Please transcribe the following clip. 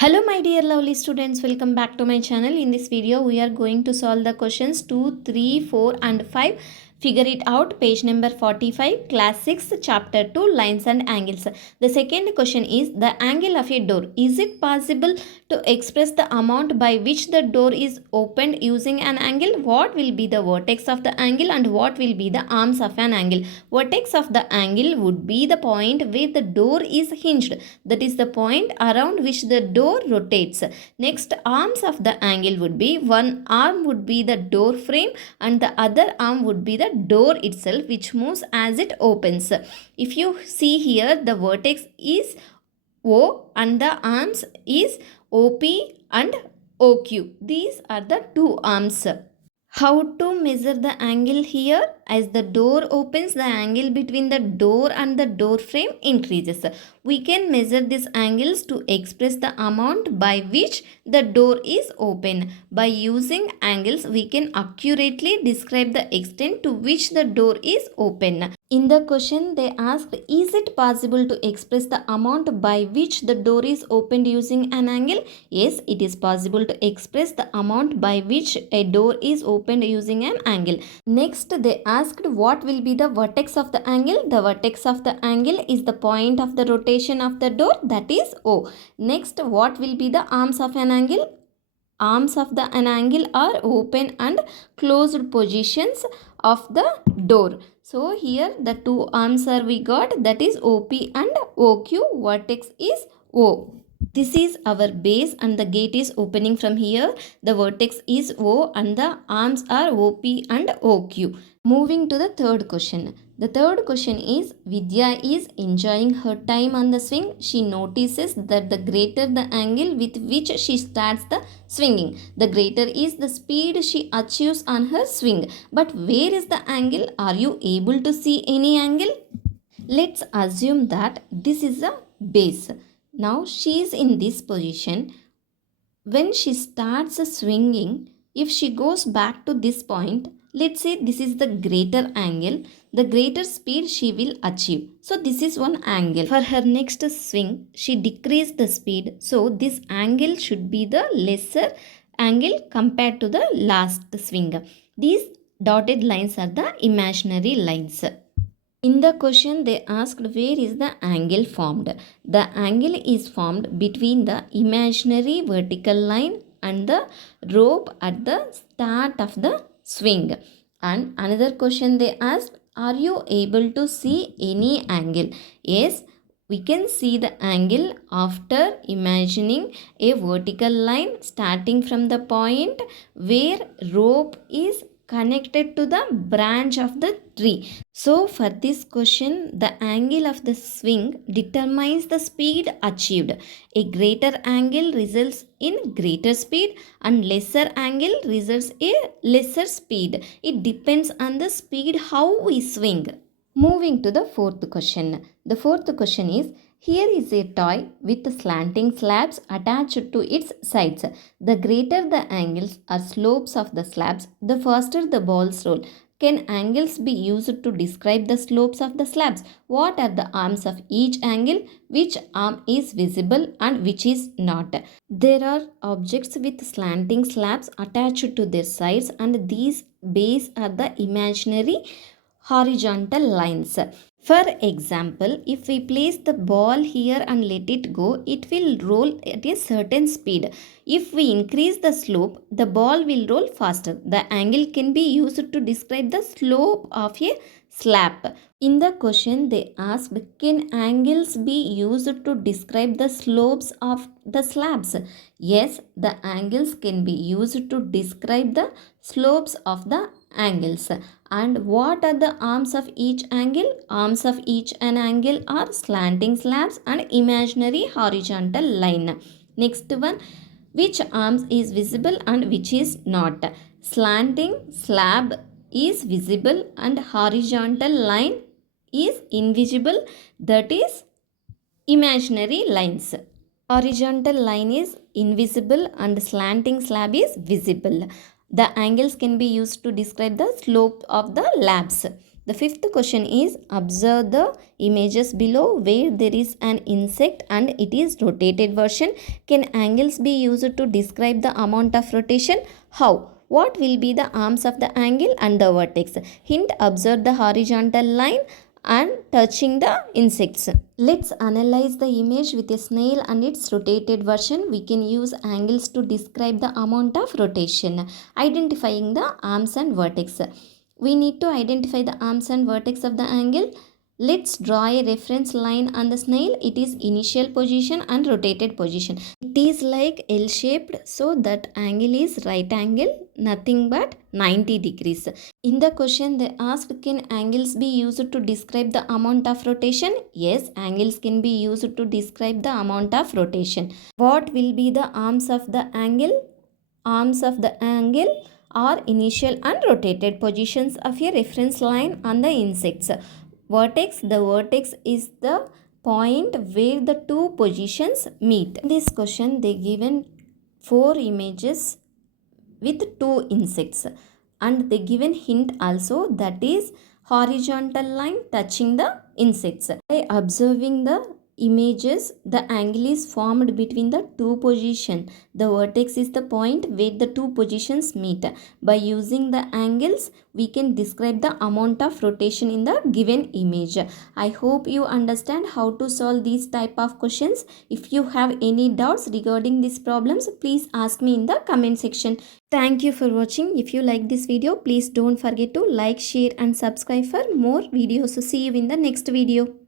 Hello my dear lovely students, welcome back to my channel. In this video we are going to solve the questions 2, 3, 4 and 5. Figure it out, page number 45, class 6, chapter 2, lines and angles. The second question is the angle of a door. Is it possible to express the amount by which the door is opened using an angle? What will be the vertex of the angle and what will be the arms of an angle? Vertex of the angle would be the point where the door is hinged. That is the point around which the door rotates. Next, arms of the angle would be, one arm would be the door frame and the other arm would be the door itself, which moves as it opens. If you see here, the vertex is O and the arms is OP and OQ. These are the two arms. How to measure the angle here? As the door opens, the angle between the door and the door frame increases. We can measure these angles to express the amount by which the door is open. By using angles, we can accurately describe the extent to which the door is open. In the question, they asked, is it possible to express the amount by which the door is opened using an angle? Yes, it is possible to express the amount by which a door is opened using an angle. Next, they asked what will be the vertex of the angle. The vertex of the angle is the point of the rotation of the door, that is O. Next, what will be the arms of an angle? Arms of an angle are open and closed positions of the door. So here the two arms are we got, that is OP and OQ. Vertex is O. This is our base and the gate is opening from here. The vertex is O and the arms are OP and OQ. Moving to the third question. The third question is, Vidya is enjoying her time on the swing. She notices that the greater the angle with which she starts the swinging, the greater is the speed she achieves on her swing. But where is the angle? Are you able to see any angle? Let's assume that this is a base. Now she is in this position. When she starts swinging, if she goes back to this point, let's say this is the greater angle, the greater speed she will achieve. So this is one angle. For her next swing, she decreased the speed. So this angle should be the lesser angle compared to the last swing. These dotted lines are the imaginary lines. In the question, they asked where is the angle formed. The angle is formed between the imaginary vertical line and the rope at the start of the swing. And another question they asked, are you able to see any angle? Yes, we can see the angle after imagining a vertical line starting from the point where rope is connected to the branch of the tree. So for this question, the angle of the swing determines the speed achieved. A greater angle results in greater speed and lesser angle results in lesser speed. It depends on the speed how we swing. Moving to the fourth question. The fourth question is, here is a toy with slanting slabs attached to its sides. The greater the angles or slopes of the slabs, the faster the balls roll. Can angles be used to describe the slopes of the slabs? What are the arms of each angle? Which arm is visible and which is not? There are objects with slanting slabs attached to their sides and these base are the imaginary horizontal lines. For example, if we place the ball here and let it go, it will roll at a certain speed. If we increase the slope, the ball will roll faster. The angle can be used to describe the slope of a slab. In the question, they asked, can angles be used to describe the slopes of the slabs? Yes, the angles can be used to describe the slopes of the angles. And what are the arms of each angle? Arms of each an angle are slanting slabs and imaginary horizontal line. Next one, which arms is visible and which is not? Slanting slab is visible and horizontal line is invisible, that is imaginary lines. Horizontal line is invisible and slanting slab is visible. The angles can be used to describe the slope of the slabs. The fifth question is observe the images below where there is an insect and it is rotated version. Can angles be used to describe the amount of rotation? How? What will be the arms of the angle and the vertex? Hint, observe the horizontal line and touching the insects. Let's analyze the image with a snail and its rotated version. We can use angles to describe the amount of rotation. Identifying the arms and vertex. We need to identify the arms and vertex of the angle. Let's draw a reference line on the snail. It is initial position and rotated position. It is like L-shaped, so that angle is right angle, nothing but 90 degrees. In the question they asked, can angles be used to describe the amount of rotation? Yes, angles can be used to describe the amount of rotation. What will be the arms of the angle? Arms of the angle are initial and rotated positions of a reference line on the insects. Vertex, the vertex is the point where the two positions meet. In this question they given 4 images with 2 insects and they given hint also, that is horizontal line touching the insects. By observing the images, the angle is formed between the two positions. The vertex is the point where the two positions meet. By using the angles, we can describe the amount of rotation in the given image. I hope you understand how to solve these type of questions. If you have any doubts regarding these problems, please ask me in the comment section. Thank you for watching. If you like this video, please don't forget to like, share and subscribe for more videos. See you in the next video.